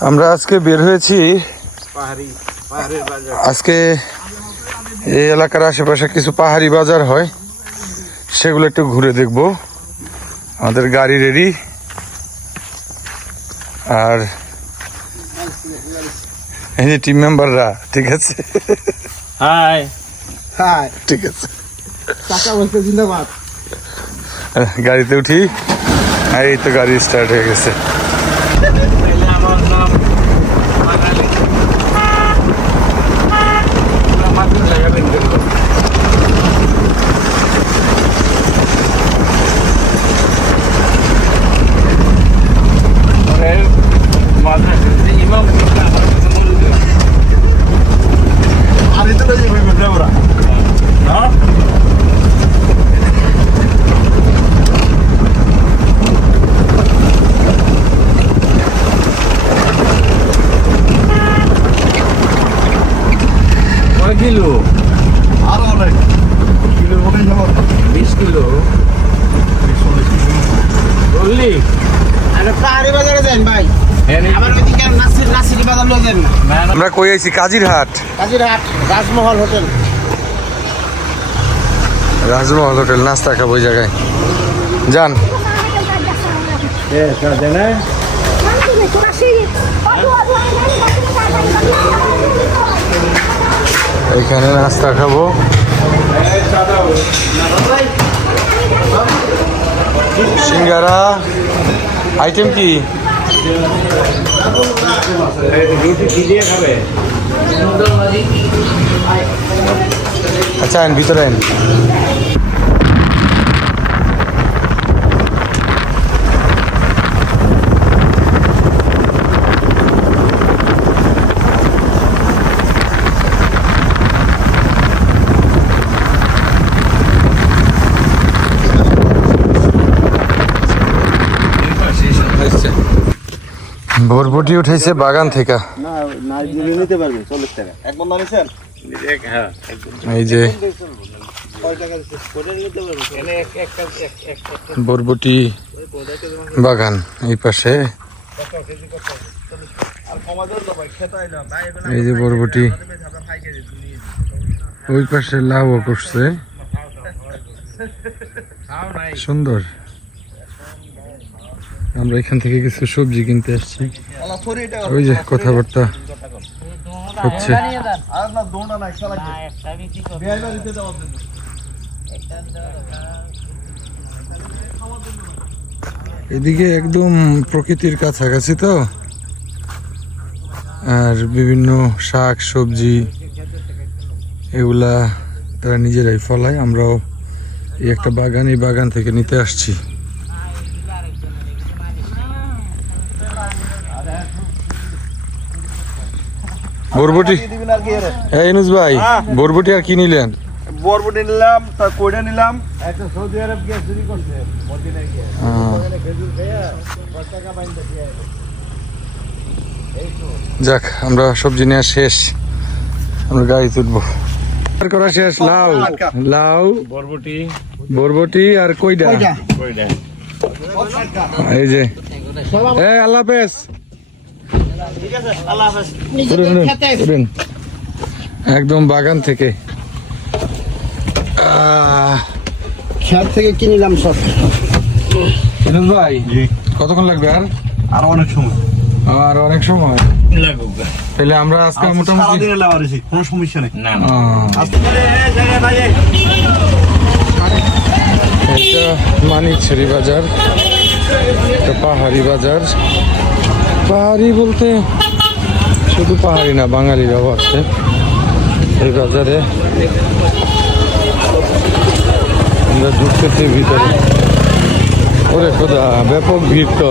আমরা আজকে বের হয়েছি। আজকে এই এলাকার আশেপাশে কিছু পাহাড়ি বাজার হয়। সেগুলো একটু ঘুরে দেখব। আমাদের গাড়ি রেডি আর এই যে টিম মেম্বাররা ঠিক আছে? হাই হাই ঠিক আছে। জিন্দাবাদ। গাড়িতে উঠি। এই তো গাড়ি স্টার্ট হয়ে গেছে আমার নাম বাঙালি মাত্র জায়গা বের করব ইমাম আর এটা তো যাবে দেবরা হ্যাঁ কয় কিলো আর অনেক কিলো ওটাই যাব বিশ কিলো বললি আরে পাহাড়ি বাজারে যান ভাই হ্যাঁ আমার ওইদিকে নাসির নাসিরি বাজার লয়ে যান না না আমরা কই আইছি? কাজিরহাট। কাজিরহাট রাজমহল হোটেল। রাজমহল হোটেল নাস্তা খাব ওই জায়গায়। যান। এখানে নাস্তা খাব। সিঙ্গারা। আইটেম কি? আচ্ছা ভিতরে আইন বরবটি উঠেছে বাগান থেকে না না দিলে নিতে পারবে চল্লিশ টাকা এক বন্ধ নিছেন হ্যাঁ এই যে কয় টাকা দিচ্ছে করে নিতে পারবে এখানে এক একটা এক এক বরবটি বাগান এই পাশে। এই যে বরবটি ওই পাশে লাউ করছে। সুন্দর। আমরা এখান থেকে কিছু সবজি কিনতে আসছি। ওই যে কথাবার্তা হচ্ছে। এদিকে একদম প্রকৃতির কাছাকাছি তো। আর বিভিন্ন শাক সবজি এগুলা তারা নিজেরাই ফলায়। আমরাও এই একটা বাগান এই বাগান থেকে নিতে আসছি। বরবটি? এই ইনুস ভাই বরবটি আর কি নিলেন? বরবটি নিলাম তার কইটা নিলাম। একটা সৌদি আরব গিয়ে চুরি করছে মদিনায় গিয়ে। খেজুর খেয়ে টাকা বাইন দিয়ে যাক আমরা সবজি নেওয়া শেষ। আমরা গাড়ি তুলবো। আর করা শেষ লাউ। লাউ বরবটি। বরবটি আর কইডা? কইডা? এই যে। আল্লাহ হাফেজ ঠিক আছে আল্লাহ হাফেজ উঠুন, উঠুন, উঠুন। একদম বাগান থেকে। খেত থেকে কিনিলাম সব। ভাই কতক্ষণ লাগবে আর? আর অনেক সময়। আর অনেক সময়? তাহলে আমরা আজকে মোটামুটি কোনো সমস্যা নেই। না আহ, এটা মানিকছড়ি বাজার এটা পাহাড়ি বাজার। পাহাড়ি বলতে শুধু পাহাড়ি না বাঙালিরাও আছে এই বাজারে। আমরা ঢুকতেছি ভিতরে। ওরে খোদা, ব্যাপক ভিড় তো।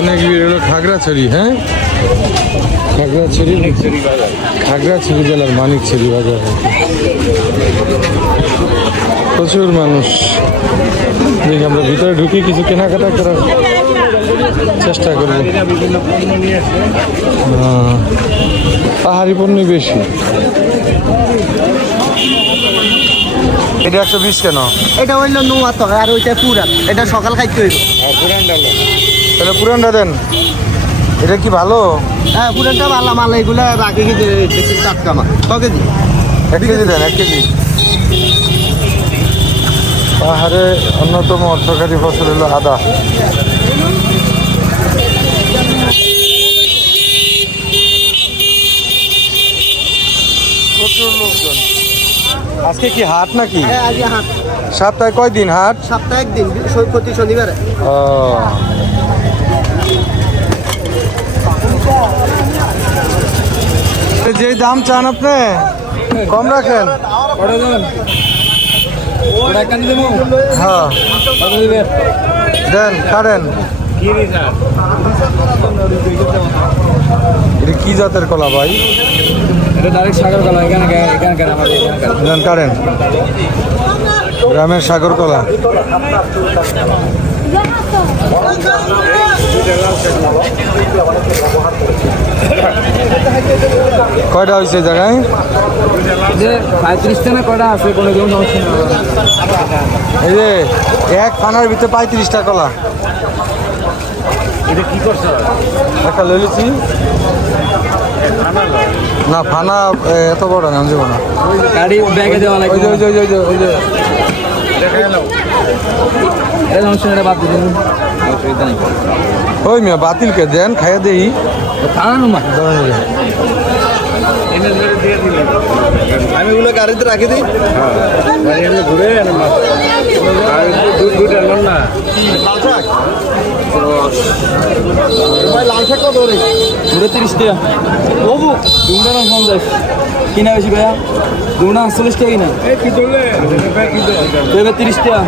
অনেক ভিড় হলো খাগড়াছড়ি হ্যাঁ? খাগড়াছড়ি খাগড়াছড়ি জেলার মানিকছড়ি বাজার। প্রচুর মানুষ। দেখি আমরা ভিতরে ঢুকি কিছু কেনাকাটা করার চেষ্টা করব। পাহাড়ি পণ্য বেশি। এটা একশো বিশ কেন? এটা হইল নোয়া তো আর ওইটা পুরা এটা সকাল খাইতে হইব। তাহলে পুরানটা দেন। এটা কি ভালো? হ্যাঁ পুরানটা ভালো মাল এগুলা রাখি কেজি টাটকা মাল। ক কেজি? এক কেজি দেন এক কেজি। পাহাড়ে অন্যতম অর্থকারী ফসল হলো আদা। প্রচুর লোকজন। আজকে কি হাট নাকি? হ্যাঁ হাট। সপ্তাহে কয় দিন হাট? সপ্তাহে একদিন প্রতি শনিবারে। ও। যে দাম চান আপনি কম রাখেন। হ্যাঁ। দেন এটা কি জাতের কলা ভাই? কাটেন। গ্রামের সাগর কলা। কয়টা হয়েছে জায়গায়? যে পঁয়ত্রিশ টাকা কটা আছে কোনো কেউ সমস্যা নেই এই যে এক ফানার ভিতরে পঁয়ত্রিশটা কলা। এটা কি করছ? একটা লইছি। না ফানা এত বড় না আমি না গাড়ি ব্যাগে দেওয়া ওই যে ওই যে ওই যে ওই যে এটা সমস্যা এটা বাদ দিন অসুবিধা নেই ওই মিয়া বাতিলকে দেন খাইয়া দেই। খাওয়ানো মা ধরেন এই যে। এনে ধরে দিয়ে দিলে আমি ওগুলো গাড়িতে রাখি দিই। ঘুরে মাছ দুধ দুধ আনলাম না ভাই লাল শাক কত করে পুরো তিরিশ টাকা বাবু দুমটা না পঞ্চাশ কিনা? বেশি ভাইয়া দুমটা আটচল্লিশ টাকা কিনা এবার তিরিশ টাকা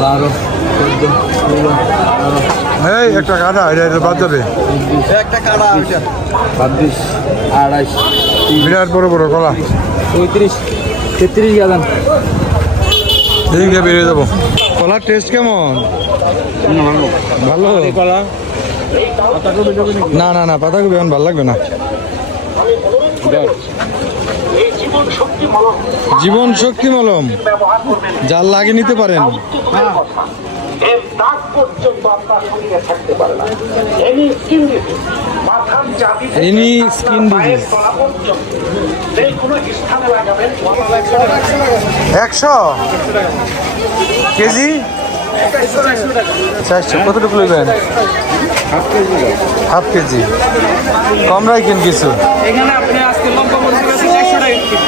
বারো চোদ্দ ষোলো এই একটা কাটা এটা এটা বাদ যাবে। একটা কাড়া ছাব্বিশ আড়াইশ বিরাট বড় বড় কলা পঁয়ত্রিশ তেত্রিশ গেলাম। এইদিকে বেরিয়ে যাব। কলার টেস্ট কেমন? ভালো। কলা না না না পাতাকপি এখন ভালো লাগবে না। জীবন শক্তি মলম। যার লাগে নিতে পারেন। এর দাগ পর্যন্ত আপনার শরীরে থাকতে পারে না। এনি স্কিন ডিজিজ মাথার চাবি যে কোনো স্থানে লাগাবেন। একশো? কেজি? চারশো। কতটুকু নেবেন হাফ কেজি। কম রাখেন কিছু। এখানে আপনি আজকে লম্বা মরিচ আছে চারশো টাকা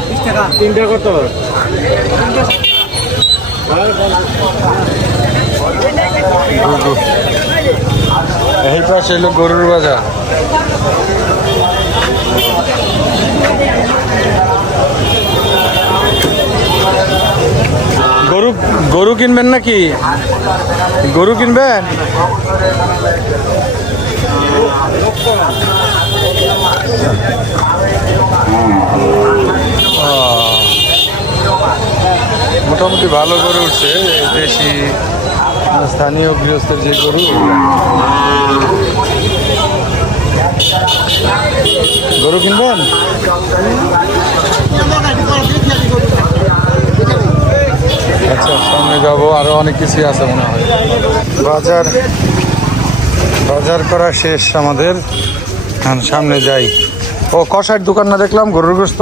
তিনটা কত এই পাশে হলো গরুর বাজার। গরু গরু কিনবেন নাকি? গরু কিনবেন? মোটামুটি ভালো গরু উঠছে দেশি স্থানীয় গৃহস্থের যে গরু গরু কিনবেন? আচ্ছা সামনে যাব, আরও অনেক কিছুই আছে মনে হয়। বাজার বাজার করা শেষ আমাদের। সামনে যাই। ও কষার দোকান না দেখলাম, গরুর গোস্ত?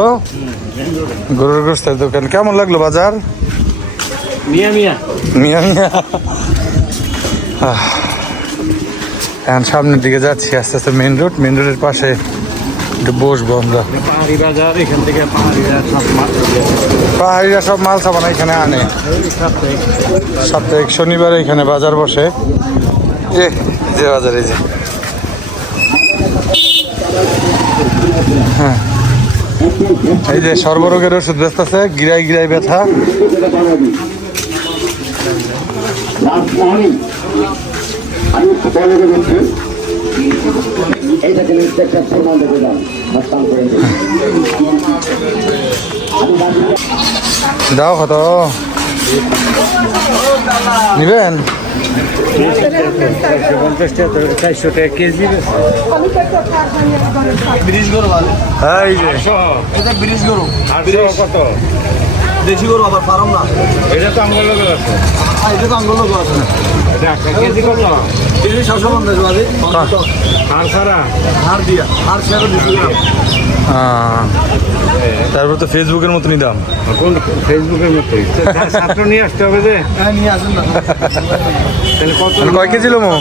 গরুর গোস্তের দোকান। কেমন লাগল বাজার? মিয়া মিয়া। মিয়া মিয়া। এখন সামনের দিকে যাচ্ছি আস্তে আস্তে মেন রোড। মেন রোডের পাশে একটু বসবো আমরা। পাহাড়ি বাজার এখান থেকে পাহাড়িরা সব মাছ পাহাড়িরা সব মাল সাবান এখানে আনে। সাপ্তাহিক। শনিবারে এখানে বাজার বসে। যে যে বাজার এই যে। হ্যাঁ। এই যে সর্বরোগের ওষুধ ব্যস্ত আছে গিরাই গিরাই ব্যথা। দাও কত নিবেন? পঞ্চাশ চারশো টাকা কেজি ব্রিজ গরু ভালো এই ব্রিজ গরু। কত? দেশি গরু আবার ফার্ম না? এটা তো আঙ্গুল লোকের আছে। আর এটা তো আঙ্গুল গরু আছে। এটা একটা কেজি কত? কেজি পঞ্চাশ বাজে। সারা দিয়া। দুশো গ্রাম। তারপর তো ফেসবুকের মতনই দাম। কোন ফেসবুকের ছাত্র নিয়ে আসতে হবে যে। হ্যাঁ নিয়ে আসেন না। তাহলে কয় কেজি লোমো?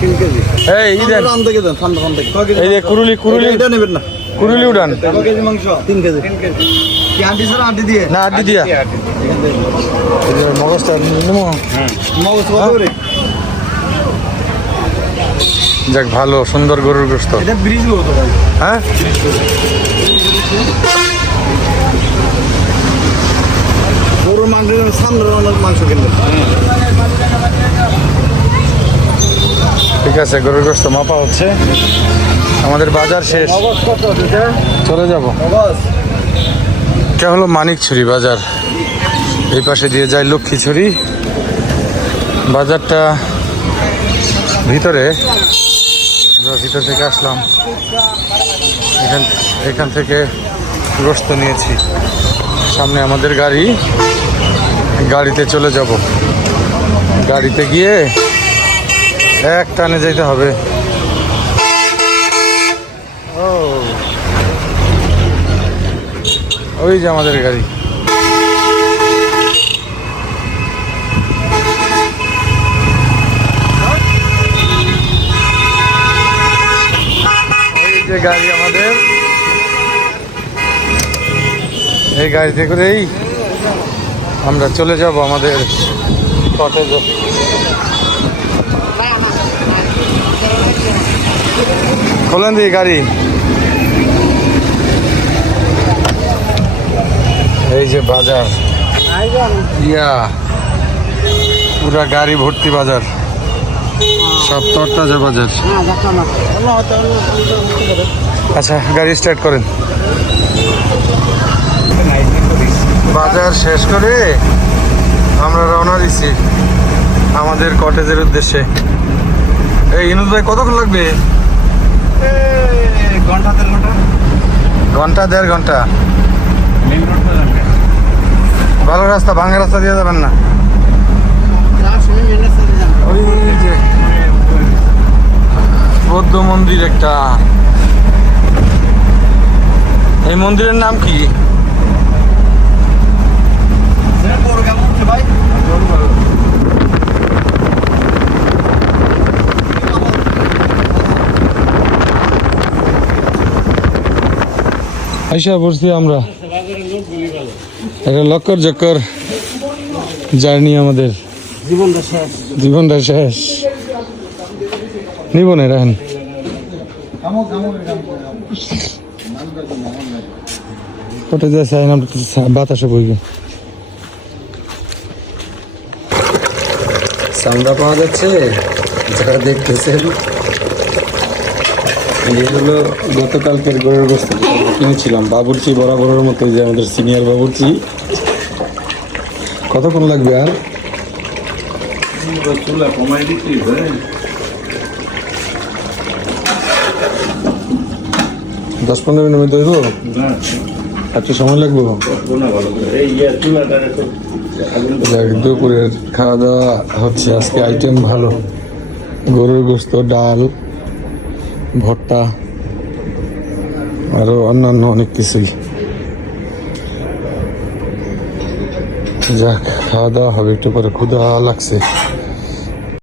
তিন কেজি। এই দেন। কেজি যে কুরুলি কুরুলি। এটা নেবেন না। কুরুলি উড়ান কয় কেজি মাংস? তিন কেজি। কি আন্টি স্যার আন্টি দিয়ে না আড্ডি দিয়া। মগজটা নেব মগজ কত করে? যাক ভালো সুন্দর গরুর গোস্ত। এটা ব্রিজ গরু হ্যাঁ? গরুর মাংস অনেক মাংস ঠিক আছে গরুর গোস্ত মাপা হচ্ছে। আমাদের বাজার শেষ। চলে যাব। এটা হলো মানিকছড়ি বাজার। এই পাশে দিয়ে যায় লক্ষ্মীছড়ি। বাজারটা ভিতরে। আমরা ভিতর থেকে আসলাম। এখান এখান থেকে গোস্ত নিয়েছি। সামনে আমাদের গাড়ি। গাড়িতে চলে যাব। গাড়িতে গিয়ে এক টানে যেতে হবে ও ওই যে আমাদের গাড়ি। আমাদের। এই গাড়িতে করেই আমরা চলে যাব আমাদের কটেজে খোলেন দিই গাড়ি। এই যে বাজার। ইয়া পুরা গাড়ি ভর্তি বাজার। সব তরতাজা বাজার। আচ্ছা গাড়ি স্টার্ট করেন। বাজার শেষ করে আমরা রওনা দিচ্ছি আমাদের কটেজের উদ্দেশ্যে। এই ইনুদ ভাই কতক্ষণ লাগবে? ঘণ্টা দেড় ঘণ্টা। ঘণ্টা দেড় ঘণ্টা। ভালো রাস্তা, ভাঙা রাস্তা দিয়ে যাবেন না। বৌদ্ধ মন্দির একটা। এই মন্দিরের নাম কি? আইসা বসছি আমরা। একটা লক্কর জক্কর জার্নি আমাদের। জীবনটা শেষ। নিব না রাখেন কোথায় যায় চাই না বাতাসে বইবে। চান্দা পাওয়া যাচ্ছে। যারা দেখতেছেন এগুলো গতকালকের গরুর বস্তু কিনেছিলাম বাবুর্চি বরাবরের মতো যে আমাদের সিনিয়র বাবুর্চি। কতক্ষণ লাগবে আর? দশ পনেরো মিনিট দইব একটু সময় লাগবে? এই দুপুরের খাওয়া দাওয়া হচ্ছে। আজকে আইটেম ভালো। গরুর গোস্ত, ডাল। ভর্তা আরও অন্যান্য অনেক কিছুই। যাক খাওয়া দাওয়া হবে একটু পরে ক্ষুধা লাগছে।